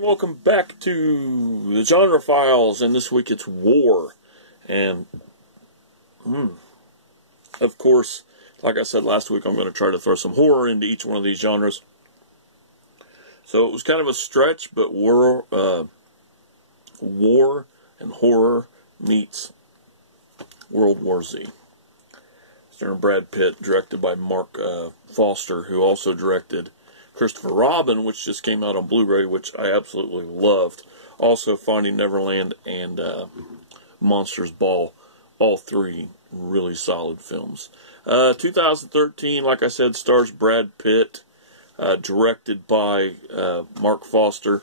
Welcome back to the Genre Files, and this week it's war. And, of course, like I said last week, I'm going to try to throw some horror into each one of these genres. So it was kind of a stretch, but war and horror meets World War Z. Starring Brad Pitt, directed by Mark Foster, who also directed Christopher Robin, which just came out on Blu-ray, which I absolutely loved. Also, Finding Neverland and Monsters Ball, all three really solid films. 2013, like I said, stars Brad Pitt, directed by Mark Foster,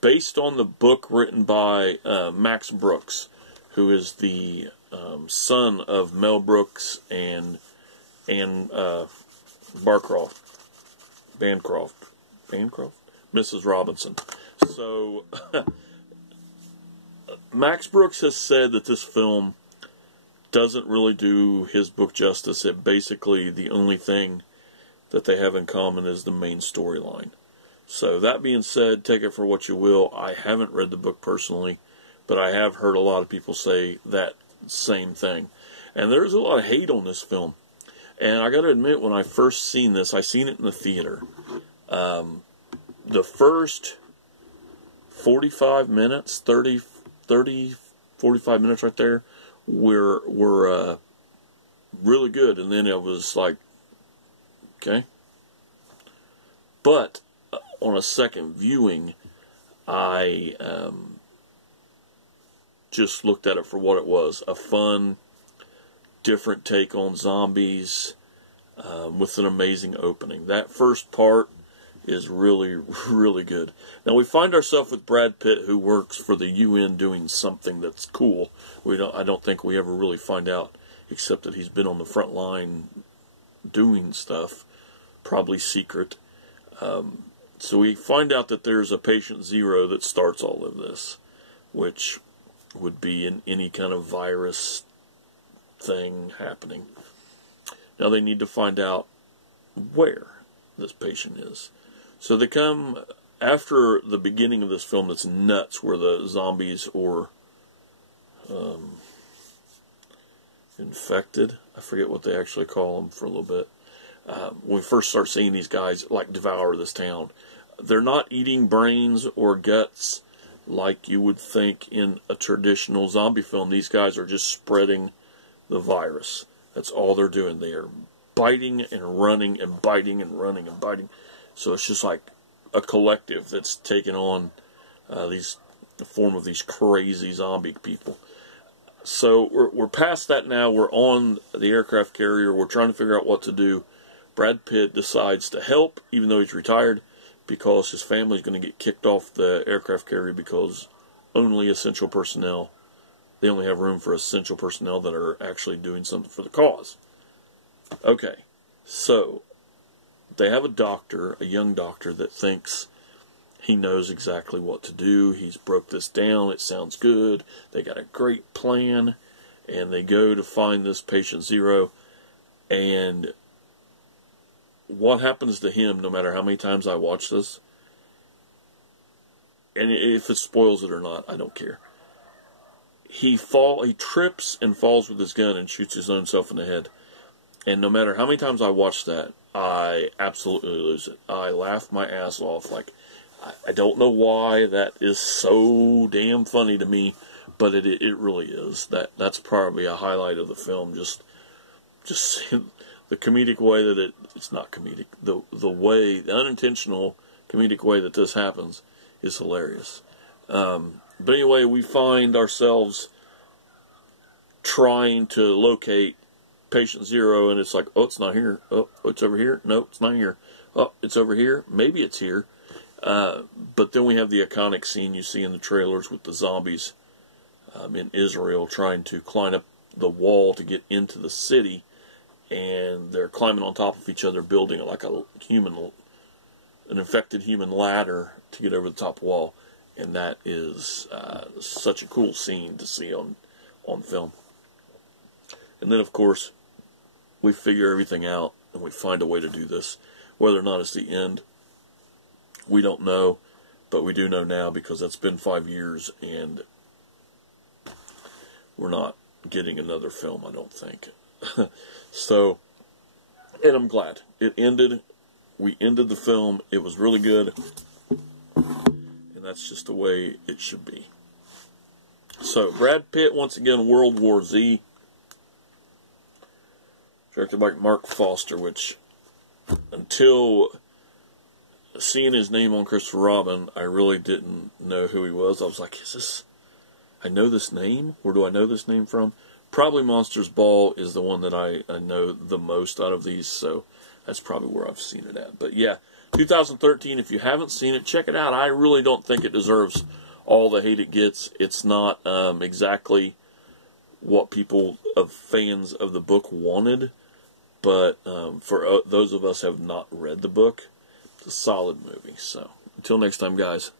based on the book written by Max Brooks, who is the son of Mel Brooks and Bancroft, Mrs. Robinson. So, Max Brooks has said that this film doesn't really do his book justice. It basically, the only thing that they have in common is the main storyline. So, that being said, take it for what you will. I haven't read the book personally, but I have heard a lot of people say that same thing. And there's a lot of hate on this film. And I got to admit, when I first seen this, I seen it in the theater. The first 45 minutes, 45 minutes right there, were really good. And then it was like, okay. But on a second viewing, I just looked at it for what it was. A fun, different take on zombies with an amazing opening. That first part is really, really good. Now we find ourselves with Brad Pitt, who works for the UN doing something that's cool. I don't think we ever really find out, except that he's been on the front line doing stuff, probably secret. So we find out that there's a patient zero that starts all of this, which would be in any kind of virus thing happening. Now they need to find out where this patient is. So they come after the beginning of this film that's nuts, where the zombies or infected, I forget what they actually call them for a little bit. When we first start seeing these guys like devour this town, they're not eating brains or guts like you would think in a traditional zombie film. These guys are just spreading the virus. That's all they're doing. They are biting and running and biting and running and biting. So it's just like a collective that's taken on the form of these crazy zombie people. So we're past that now. We're on the aircraft carrier. We're trying to figure out what to do. Brad Pitt decides to help, even though he's retired, because his family's going to get kicked off the aircraft carrier because only essential personnel, they only have room for essential personnel that are actually doing something for the cause. Okay, so they have a doctor, a young doctor, that thinks he knows exactly what to do. He's broke this down. It sounds good. They got a great plan, and they go to find this patient zero, and what happens to him, no matter how many times I watch this, and if it spoils it or not, I don't care. He trips and falls with his gun and shoots his own self in the head. And no matter how many times I watch that, I absolutely lose it. I laugh my ass off. Like, I don't know why that is so damn funny to me, but it really is. That's probably a highlight of the film. Just the comedic way that it's not comedic. The unintentional comedic way that this happens is hilarious. But anyway, we find ourselves trying to locate patient zero, and it's like, oh, it's not here. Oh, it's over here. No, it's not here. Oh, it's over here. Maybe it's here. But then we have the iconic scene you see in the trailers with the zombies in Israel trying to climb up the wall to get into the city, and they're climbing on top of each other, building like an infected human ladder to get over the top wall. And that is such a cool scene to see on film. And then, of course, we figure everything out, and we find a way to do this. Whether or not it's the end, we don't know. But we do know now because that's been 5 years, and we're not getting another film, I don't think. So, and I'm glad. It ended. We ended the film. It was really good. And that's just the way it should be. So, Brad Pitt, once again, World War Z. Directed by Mark Foster, which, until seeing his name on Christopher Robin, I really didn't know who he was. I was like, is this... I know this name? Where do I know this name from? Probably Monsters Ball is the one that I know the most out of these, so that's probably where I've seen it at. But yeah, 2013, if you haven't seen it, check it out. I really don't think it deserves all the hate it gets. It's not exactly what people, fans of the book, wanted, but for those of us who have not read the book, it's a solid movie. So until next time, guys.